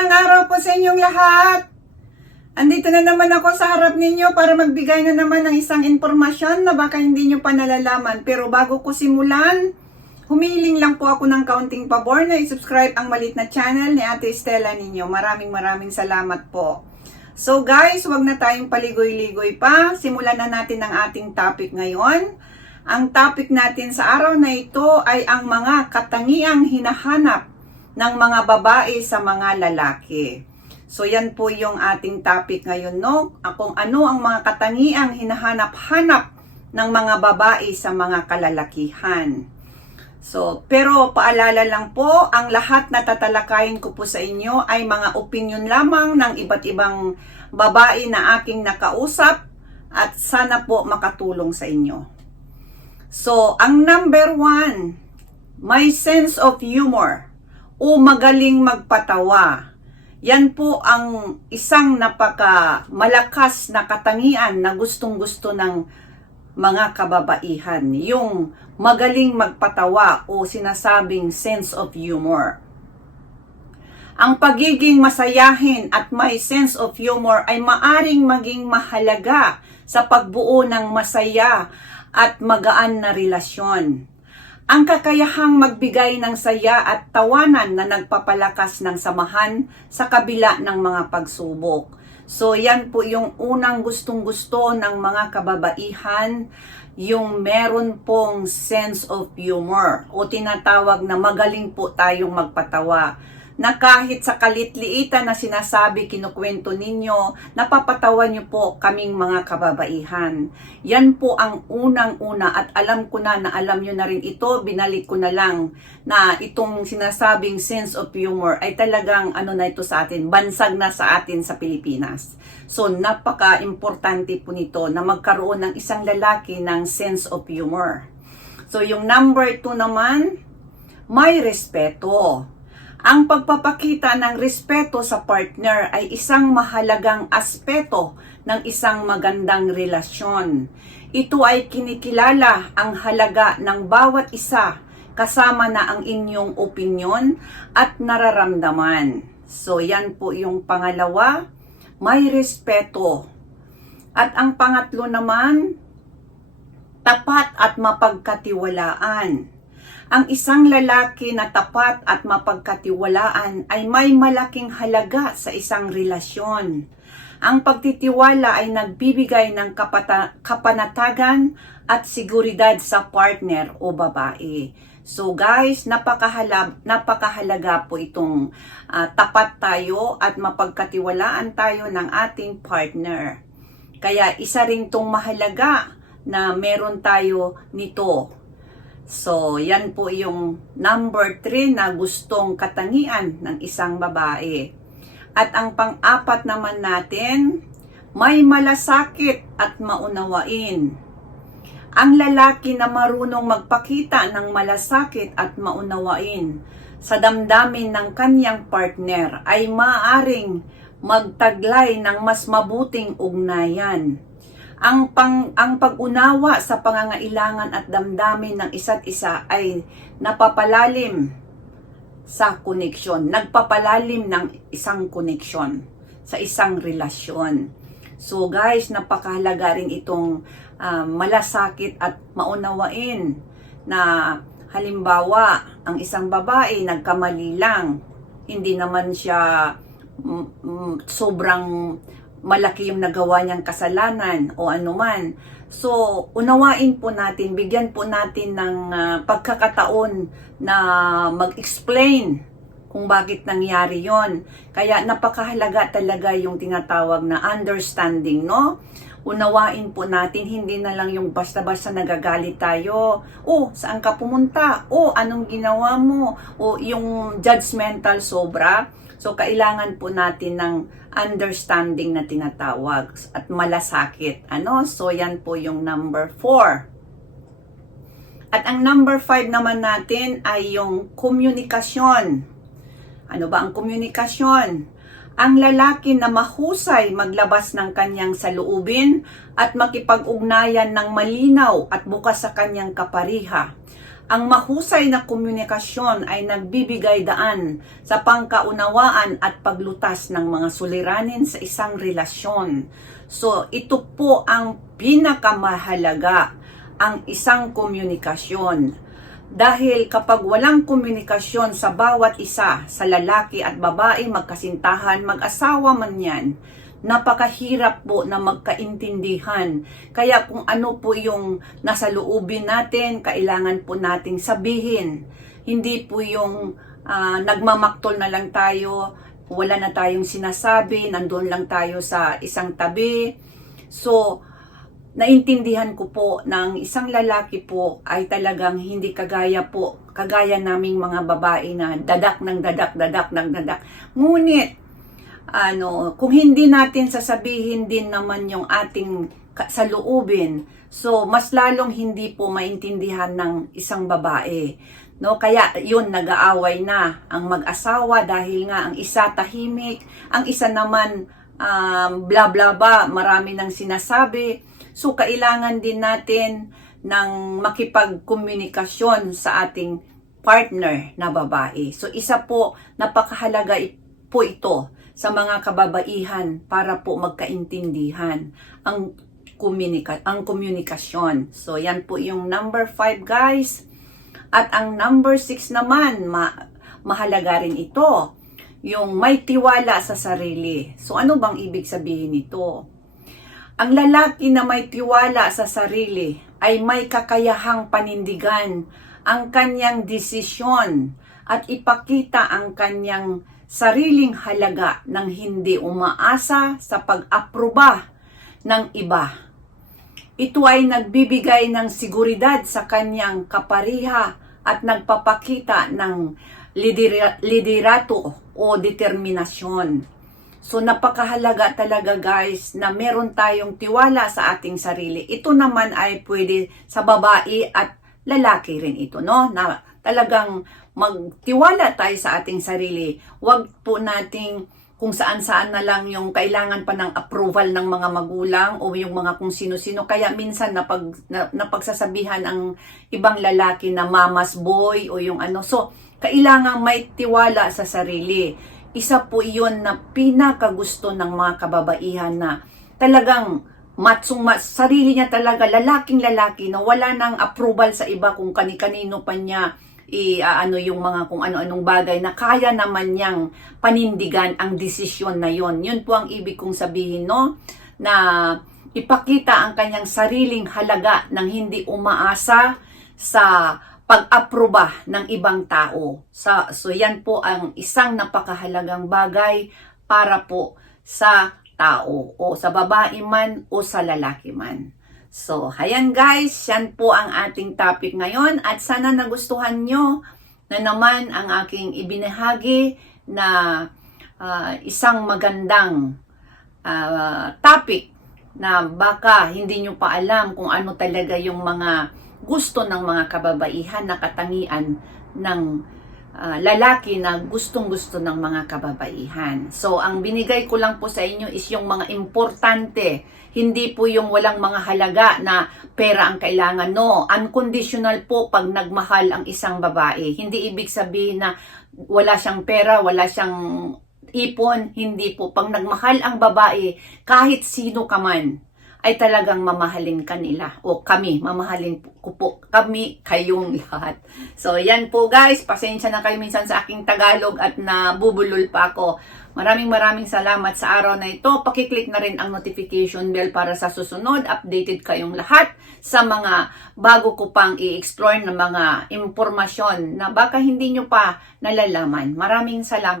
Magandang araw po sa inyong lahat. Andito na naman ako sa harap ninyo para magbigay na naman ng isang impormasyon na baka hindi nyo pa nalalaman. Pero bago ko simulan, humiling lang po ako ng kaunting pabor na i-subscribe ang malit na channel ni Ate Stella ninyo. Maraming maraming salamat po. So guys, wag na tayong paligoy-ligoy pa. Simulan na natin ang ating topic ngayon. Ang topic natin sa araw na ito ay ang mga katangiang hinahanap ng mga babae sa mga lalaki. So yan po yung ating topic ngayon, no? Kung ano ang mga katangiang hinahanap-hanap ng mga babae sa mga kalalakihan. So, pero paalala lang po, ang lahat na tatalakayin ko po sa inyo ay mga opinion lamang ng iba't ibang babae na aking nakausap at sana po makatulong sa inyo. So, ang number one, may sense of humor o magaling magpatawa. Yan po ang isang napaka malakas na katangian na gustong gusto ng mga kababaihan. Yung magaling magpatawa o sinasabing sense of humor. Ang pagiging masayahin at may sense of humor ay maaring maging mahalaga sa pagbuo ng masaya at magaan na relasyon. Ang kakayahang magbigay ng saya at tawanan na nagpapalakas ng samahan sa kabila ng mga pagsubok. So yan po yung unang gustong gusto ng mga kababaihan, yung meron pong sense of humor o tinatawag na magaling po tayong magpatawa na kahit sa kalitliitan na sinasabi, kinukwento ninyo, napapatawa niyo po kaming mga kababaihan. Yan po ang unang-una at alam ko na na alam niyo na rin ito, binalik ko na lang na itong sinasabing sense of humor ay talagang ano na ito sa atin, bansag na sa atin sa Pilipinas. So napaka-importante po nito na magkaroon ng isang lalaki ng sense of humor. So yung number two naman, may respeto. Ang pagpapakita ng respeto sa partner ay isang mahalagang aspeto ng isang magandang relasyon. Ito ay kinikilala ang halaga ng bawat isa kasama na ang inyong opinyon at nararamdaman. So yan po yung pangalawa, may respeto. At ang pangatlo naman, tapat at mapagkatiwalaan. Ang isang lalaki na tapat at mapagkatiwalaan ay may malaking halaga sa isang relasyon. Ang pagtitiwala ay nagbibigay ng kapata- kapanatagan at seguridad sa partner o babae. So guys, napakahala, napakahalaga po itong ah, tapat tayo at mapagkatiwalaan tayo ng ating partner. Kaya isa rin tong mahalaga na meron tayo nito So, yan po yung number 3 na gustong katangian ng isang babae. At ang pang-apat naman natin, may malasakit at maunawain. Ang lalaki na marunong magpakita ng malasakit at maunawain sa damdamin ng kanyang partner ay maaring magtaglay ng mas mabuting ugnayan ang pang ang pag-unawa sa pangangailangan at damdamin ng isa't isa ay napapalalim sa koneksyon, nagpapalalim ng isang koneksyon sa isang relasyon. So guys, napakahalaga rin itong ah, malasakit at maunawain na halimbawa, ang isang babae nagkamali lang, hindi naman siya mm, mm, sobrang malaki yung nagawa niyang kasalanan o anuman. So, unawain po natin, bigyan po natin ng ah, pagkakataon na mag-explain kung bakit nangyari yon. Kaya napakahalaga talaga yung tinatawag na understanding, no? Unawain po natin, hindi na lang yung basta-basta nagagalit tayo. O, saan ka pumunta? O, anong ginawa mo? O, yung judgmental sobra. So, kailangan po natin ng understanding na tinatawag at malasakit. Ano? So, yan po yung number 4. At ang number 5 naman natin ay yung komunikasyon. Ano ba ang komunikasyon? Ang lalaki na mahusay maglabas ng kanyang saluubin at makipag-ugnayan ng malinaw at bukas sa kanyang kapariha Ang mahusay na komunikasyon ay nagbibigay daan sa pangkaunawaan at paglutas ng mga suliranin sa isang relasyon. So, ito po ang pinakamahalaga, ang isang komunikasyon. Dahil kapag walang komunikasyon sa bawat isa, sa lalaki at babae, magkasintahan, mag-asawa man yan, napakahirap po na magkaintindihan. Kaya kung ano po yung nasa loobin natin, kailangan po nating sabihin. Hindi po yung ah, nagmamaktol na lang tayo, wala na tayong sinasabi, nandun lang tayo sa isang tabi. So, naintindihan ko po ng isang lalaki po ay talagang hindi kagaya po, kagaya naming mga babae na dadak ng dadak, dadak ng dadak. Ngunit, ano, kung hindi natin sasabihin din naman yung ating saloobin, so mas lalong hindi po maintindihan ng isang babae. No, kaya yun nag-aaway na ang mag-asawa dahil nga ang isa tahimik, ang isa naman um, bla bla ba, marami nang sinasabi. So kailangan din natin ng makipagkomunikasyon sa ating partner na babae. So isa po napakahalaga po ito sa mga kababaihan para po magkaintindihan ang komunika ang komunikasyon. So yan po yung number 5 guys. At ang number 6 naman, ma- mahalaga rin ito. Yung may tiwala sa sarili. So ano bang ibig sabihin nito? Ang lalaki na may tiwala sa sarili ay may kakayahang panindigan ang kanyang desisyon at ipakita ang kanyang sariling halaga ng hindi umaasa sa pag-aproba ng iba. Ito ay nagbibigay ng seguridad sa kanyang kapariha at nagpapakita ng lidera- liderato o determinasyon. So napakahalaga talaga guys na meron tayong tiwala sa ating sarili. Ito naman ay pwede sa babae at lalaki rin ito, no? Na talagang magtiwala tayo sa ating sarili. Huwag po nating kung saan-saan na lang yung kailangan pa ng approval ng mga magulang o yung mga kung sino-sino. Kaya minsan napag, na, napagsasabihan ang ibang lalaki na mama's boy o yung ano. So, kailangan may tiwala sa sarili. Isa po iyon na pinakagusto ng mga kababaihan na talagang matsong mas sarili niya talaga lalaking lalaki na wala nang approval sa iba kung kani-kanino pa niya i ah, ano yung mga kung ano-anong bagay na kaya naman niyang panindigan ang desisyon na yon. Yun po ang ibig kong sabihin no na ipakita ang kanyang sariling halaga ng hindi umaasa sa pag-aproba ng ibang tao. Sa, so yan po ang isang napakahalagang bagay para po sa tao o sa babae man o sa lalaki man. So, ayan guys, yan po ang ating topic ngayon. At sana nagustuhan nyo na naman ang aking ibinahagi na ah, isang magandang ah, topic na baka hindi nyo pa alam kung ano talaga yung mga gusto ng mga kababaihan na katangian ng ah, lalaki na gustong-gusto ng mga kababaihan. So, ang binigay ko lang po sa inyo is yung mga importante. Hindi po yung walang mga halaga na pera ang kailangan. No, unconditional po pag nagmahal ang isang babae. Hindi ibig sabihin na wala siyang pera, wala siyang ipon. Hindi po. Pag nagmahal ang babae, kahit sino ka man, ay talagang mamahalin ka nila. O kami, mamahalin ko po kami, kayong lahat. So, yan po guys. Pasensya na kayo minsan sa aking Tagalog at nabubulol pa ako. Maraming maraming salamat sa araw na ito. Pakiclick na rin ang notification bell para sa susunod. Updated kayong lahat sa mga bago ko pang i-explore na mga impormasyon na baka hindi nyo pa nalalaman. Maraming salamat.